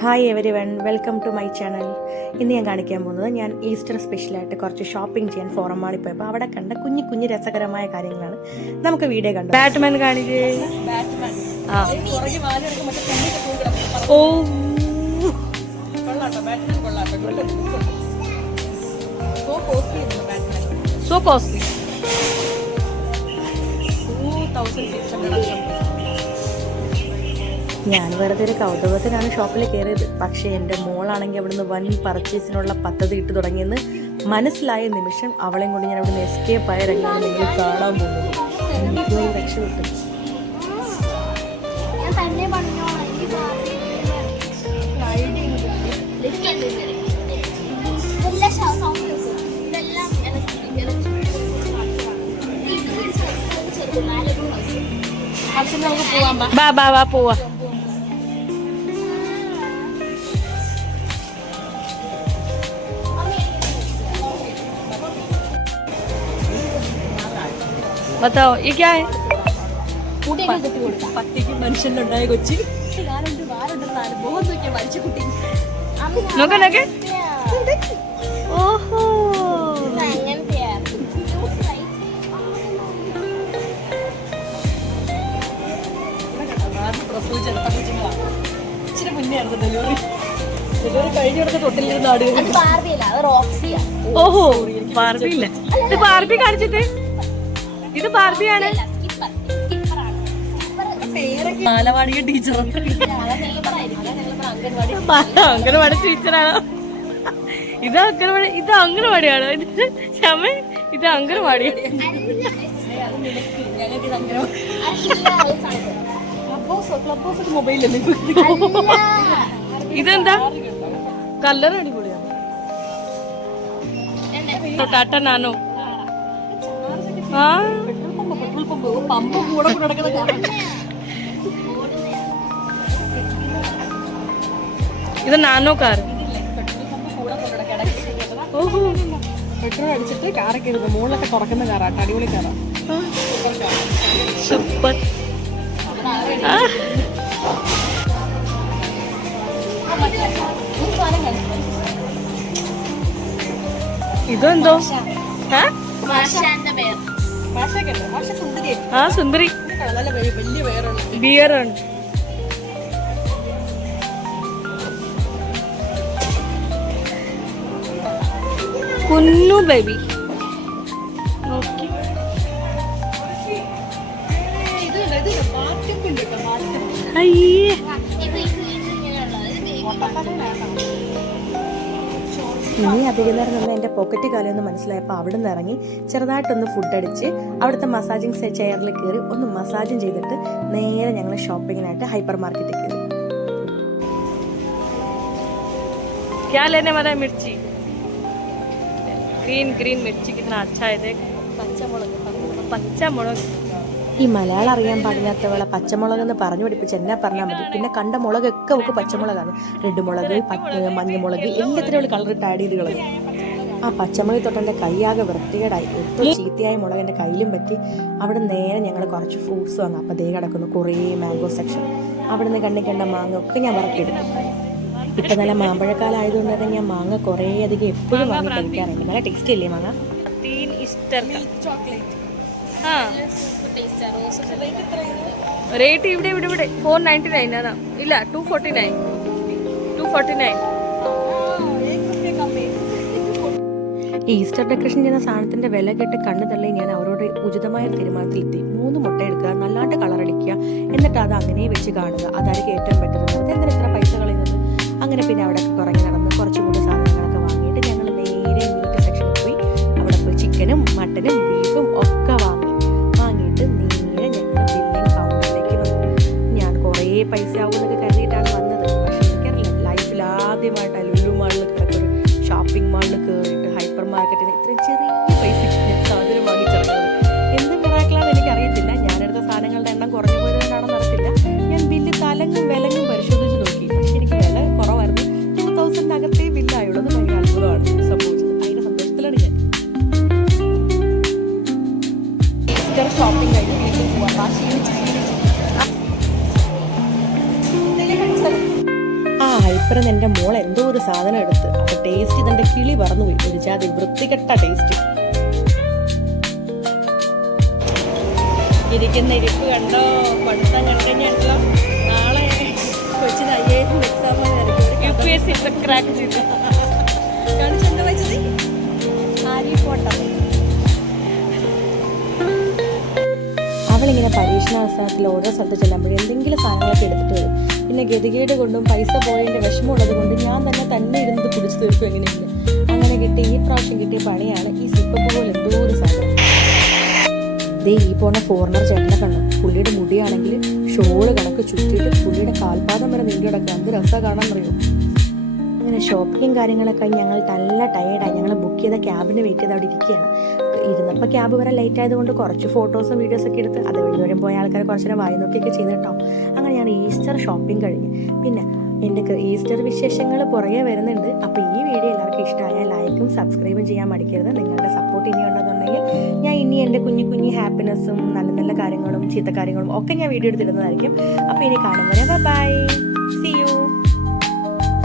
Hi everyone, welcome to my channel. ഇന്ന് ഞാൻ കാണിക്കാൻ പോകുന്നത് ഞാൻ ഈസ്റ്റർ സ്പെഷ്യലായിട്ട് കുറച്ച് ഷോപ്പിംഗ് ചെയ്യാൻ ഫോറം മാളിൽ പോയപ്പോൾ അവിടെ കണ്ട കുഞ്ഞു കുഞ്ഞു രസകരമായ കാര്യങ്ങളാണ്. നമുക്ക് വീഡിയോ കണ്ടു. ബാറ്റ്മാൻ കാണിക്കേ. ഓ സോ കോസ്റ്റ്ലി. 2600. ഞാൻ വെറുതെ ഒരു കൗതുകത്തിനാണ് ഷോപ്പിൽ കയറിയത്. പക്ഷേ എൻ്റെ മോളാണെങ്കിൽ അവിടുന്ന് വൻ പർച്ചേസിനുള്ള പദ്ധതി ഇട്ട് തുടങ്ങിയെന്ന് മനസ്സിലായ നിമിഷം അവളെയും കൊണ്ട് ഞാൻ അവിടുന്ന് എസ്കേപ്പ് ആയ രംഗമാണ് നിങ്ങൾ കാണാൻ പോകുന്നത്. രക്ഷപ്പെട്ടു. ബാ പോവാ. बताओ ये क्या है? പത്തിക്ക് മനുഷ്യനുണ്ടായ കൊച്ചി. നോക്കെ ഓഹോ ഇച്ചിരി മുന്നേ ആയിരുന്നു ഡെലിവറി കഴിഞ്ഞിടത്ത് തൊട്ടിലിരുന്ന നാട്. ഓഹോ ബാർബിയില്ല, ഇത് ബാർബി കാണിച്ചിട്ട്. ഇത് ബാർബിയാണ്. ബാലവാടിക ടീച്ചറാണ്. അംഗനവാടി ടീച്ചറാണ്. ഇത് അംഗനവാടിയാണ്. ഇത് ക്ഷമ, ഇത് അംഗനവാടിയാണ്. ഇതെന്താ കല്ലറ അടിപൊളിയാണ്. ടാറ്റ നാനോ. ഇത് നാനോ കാർ. ഓഹോ പെട്രോൾ അടിച്ചിട്ട് കാറൊക്കെ ഇരുന്നു മുകളിലൊക്കെ തുറക്കുന്ന കാറാണ്. അടിപൊളി കാറാ. സൂപ്പർ. ഇതെന്തോ സുന്ദരി ബിയറാണ്. കുന്നു ബേബി. അയ്യേ ഇനി അധികം നേരം നിന്ന് എൻ്റെ പോക്കറ്റ് കാലമൊന്ന് മനസ്സിലായപ്പോൾ അവിടെ നിന്ന് ഇറങ്ങി ചെറുതായിട്ടൊന്ന് ഫുഡ് അടിച്ച് അവിടുത്തെ മസാജിങ് ചെയറിൽ കയറി ഒന്ന് മസാജും ചെയ്തിട്ട് നേരെ ഞങ്ങൾ ഷോപ്പിങ്ങിനായിട്ട് ഹൈപ്പർ മാർക്കറ്റിൽ കയറി. क्या लेने वाला है? मिर्ची, ग्रीन मिर्ची कितना अच्छा है देख. പച്ചമുളക്. ഈ മലയാളം അറിയാൻ പാടില്ലാത്തവളെ പച്ചമുളക് എന്ന് പറഞ്ഞു പഠിപ്പിച്ച് എന്നാ പറഞ്ഞാൽ മതി. പിന്നെ കണ്ട മുളകൊക്കെ അവൾക്ക് പച്ചമുളകാണ്. റെഡ് മുളക്, മഞ്ഞമുളക്, എല്ലാത്തിനും അവൾ കളറിട്ട് ആഡ് ചെയ്ത് കളഞ്ഞു. ആ പച്ചമുളക് തൊട്ടെൻ്റെ കൈയാകെ വൃത്തികേടായി. ഒട്ടും ചീത്തയായ മുളക് എൻ്റെ കയ്യിലും പറ്റി. അവിടെ നേരെ ഞങ്ങൾ കുറച്ച് ഫ്രൂട്ട്സ് വാങ്ങാം. അപ്പോൾ ദേ കിടക്കുന്നു കുറേ മാംഗോ സെക്ഷൻ. അവിടെ നിന്ന് കണ്ട മാങ്ങ ഒക്കെ ഞാൻ വറക്കിയെടുക്കും. ഇപ്പം നല്ല മാമ്പഴക്കാലം ആയതുകൊണ്ട് തന്നെ ഞാൻ മാങ്ങ കുറേ അധികം എപ്പോഴും വാങ്ങി കഴിക്കാറുണ്ട്. നല്ല ടേസ്റ്റ് അല്ലേ മാങ്ങ? റേറ്റ് ഇവിടെ 499 ആണ്. ഇല്ല 249. ഈസ്റ്റർ ഡെക്കറേഷൻ ചെയ്യുന്ന സാധനത്തിന്റെ വില കേട്ട് കണ്ണു തള്ളി ഞാൻ അവരോട് ഉചിതമായ തീരുമാനത്തിലെത്തി. 3 മുട്ട എടുക്കുക, നല്ലാണ്ട് കളറടിക്കുക, എന്നിട്ട് അത് അങ്ങനെ വെച്ച് കാണുക. അതായിരിക്കും ഏറ്റവും ബെറ്റർ. എന്തിനാ ഇത്ര പൈസ കളയുന്നത്? അങ്ങനെ പിന്നെ അവിടെ കുറഞ്ഞ് നടന്ന് കുറച്ചും കൂടി സാധനങ്ങളൊക്കെ വാങ്ങിയിട്ട് ഞങ്ങൾ നേരെ മീറ്റ് സെക്ഷനിൽ പോയി. അവിടെ പോയി ചിക്കനും മട്ടനും ബീഫും ഒക്കെ വാങ്ങിയിട്ട് നേരെ ഞങ്ങൾ ബില്ലിംഗ് കൗണ്ടറിലേക്ക് വന്നു. ഞാൻ കുറേ പൈസ ആവുമെന്നൊക്കെ കരുതിയിട്ടാണ് വന്നത്. പക്ഷെ എനിക്കറിയില്ല, ലൈഫിൽ ആദ്യമായിട്ടാണ് ലുലു മാളിൽ കിടക്കൊരു ഷോപ്പിംഗ് മാളിൽ കയറിയിട്ട് ഹൈപ്പർ മാർക്കറ്റിന് ഇത്രയും ചെറിയ പൈസയ്ക്ക് ഞാൻ സാധനം വാങ്ങിച്ചിറങ്ങുന്നത്. എന്ത് മിറാക്കിളാണെന്ന് എനിക്കറിയത്തില്ല. ഞാനെടുത്ത സാധനങ്ങളുടെ എണ്ണം കുറഞ്ഞു പോയത് കൊണ്ടാണെന്ന് അറിയത്തില്ല. ഞാൻ ബില്ല് തലങ്ങും വിലങ്ങും പരിശോധിച്ചു അപ്പുറം എൻ്റെ മോൾ എന്തോ ഒരു സാധനം എടുത്ത്, അപ്പോൾ ടേസ്റ്റ് ഇതെൻ്റെ കിളി പറന്നുപോയി. ഒരു ജാതി വൃത്തികെട്ട ടേസ്റ്റ്. ഇരിക്കുന്ന ഇരിപ്പ് കണ്ടോ, പഠിത്തം കണ്ടുകഴിഞ്ഞാണല്ലോ നാളെ കൊച്ചിന് IAS എക്സാമാണ് UPSC ക്രാക്ക് ചെയ്തു. കാണിച്ചെന്താ വെച്ചത്? Harry Potter. അവളിങ്ങനെ പരീക്ഷണാവസരത്തിൽ ഓരോ സ്ഥലത്ത് ചെല്ലുമ്പോഴും എന്തെങ്കിലും സാധനങ്ങളൊക്കെ എടുത്തിട്ട് വരും. പിന്നെ ഗതികേട് കൊണ്ടും പൈസ പോയതിൻ്റെ വിഷമമുള്ളത് കൊണ്ട് ഞാൻ തന്നെ ഇരുന്ന് കുടിച്ച് തീർക്കും. എങ്ങനെയില്ല അങ്ങനെ കിട്ടി. ഈ പ്രാവശ്യം കിട്ടിയ പണിയാണ് ഈ സിപ്പപ്പ് പോലെ എന്തോ ഒരു സാധനം. ദേ ഈ പോണ ഫോറിനർ ചേട്ടനെ കണ്ടു. പുള്ളിയുടെ മുടിയാണെങ്കിൽ ഷോള് കണക്ക് ചുറ്റിയിട്ട് പുള്ളിയുടെ കാൽപാദം വരെ നീണ്ടു കിടക്കുക. എന്ത് രസമാണ് കാണാൻ പറയൂ. അങ്ങനെ ഷോപ്പിങ്ങും കാര്യങ്ങളൊക്കെ ഞങ്ങൾ നല്ല ടയേർഡായി. ഞങ്ങൾ ബുക്ക് ചെയ്ത ക്യാബിന് വെയിറ്റ് ചെയ്ത് അവിടെ ഇരിക്കുകയാണ്. ഇരുന്നപ്പോൾ ക്യാബ് വരെ ലേറ്റ് ആയതുകൊണ്ട് കുറച്ച് ഫോട്ടോസും വീഡിയോസൊക്കെ എടുത്ത് അത് വഴിവരും പോയ ആൾക്കാർ കുറച്ചു നേരം വായി നോക്കിയൊക്കെ ചെയ്ത് കേട്ടോ. അങ്ങനെ ഞാൻ ഈസ്റ്റർ ഷോപ്പിംഗ് കഴിഞ്ഞ്. പിന്നെ എൻ്റെ ഈസ്റ്റർ വിശേഷങ്ങൾ പുറകെ വരുന്നുണ്ട്. അപ്പോൾ ഈ വീഡിയോ എല്ലാവർക്കും ഇഷ്ടമായാൽ ലൈക്കും സബ്സ്ക്രൈബും ചെയ്യാൻ മടിക്കരുത്. നിങ്ങളുടെ സപ്പോർട്ട് ഇനി ഉണ്ടെന്നുണ്ടെങ്കിൽ ഞാൻ ഇനി എൻ്റെ കുഞ്ഞു ഹാപ്പിനെസ്സും നല്ല നല്ല കാര്യങ്ങളും ചീത്ത കാര്യങ്ങളും ഒക്കെ ഞാൻ വീഡിയോ എടുത്തിടുന്നതായിരിക്കും. അപ്പോൾ ഇനി കാണും വരെ ബൈ, സീ യു.